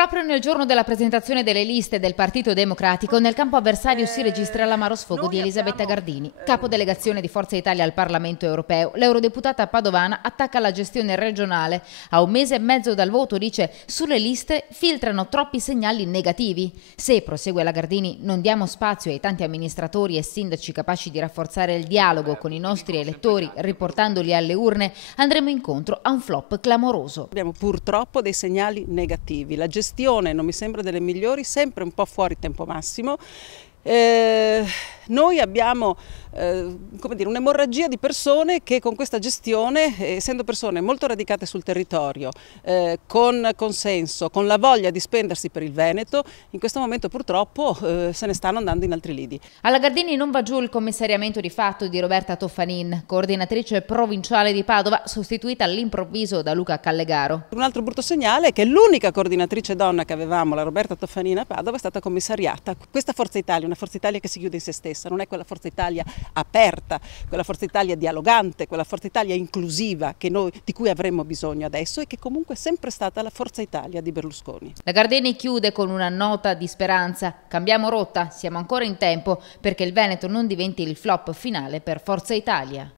Proprio nel giorno della presentazione delle liste del Partito Democratico, nel campo avversario si registra l'amaro sfogo di Elisabetta Gardini, capodelegazione di Forza Italia al Parlamento europeo. L'eurodeputata padovana attacca la gestione regionale. A un mese e mezzo dal voto dice: sulle liste filtrano troppi segnali negativi. Se, prosegue la Gardini, non diamo spazio ai tanti amministratori e sindaci capaci di rafforzare il dialogo con i nostri elettori, riportandoli alle urne, andremo incontro a un flop clamoroso. Abbiamo purtroppo dei segnali negativi. La gestione non mi sembra delle migliori, sempre un po' fuori tempo massimo. Noi abbiamo un'emorragia di persone che con questa gestione, essendo persone molto radicate sul territorio, con consenso, con la voglia di spendersi per il Veneto, in questo momento purtroppo se ne stanno andando in altri lidi. Alla Gardini non va giù il commissariamento di fatto di Roberta Toffanin, coordinatrice provinciale di Padova, sostituita all'improvviso da Luca Callegaro. Un altro brutto segnale è che l'unica coordinatrice donna che avevamo, la Roberta Toffanin a Padova, è stata commissariata. Questa Forza Italia, una Forza Italia che si chiude in se stessa, non è quella Forza Italia aperta, quella Forza Italia dialogante, quella Forza Italia inclusiva di cui avremmo bisogno adesso e che comunque è sempre stata la Forza Italia di Berlusconi. La Gardini chiude con una nota di speranza: cambiamo rotta, siamo ancora in tempo perché il Veneto non diventi il flop finale per Forza Italia.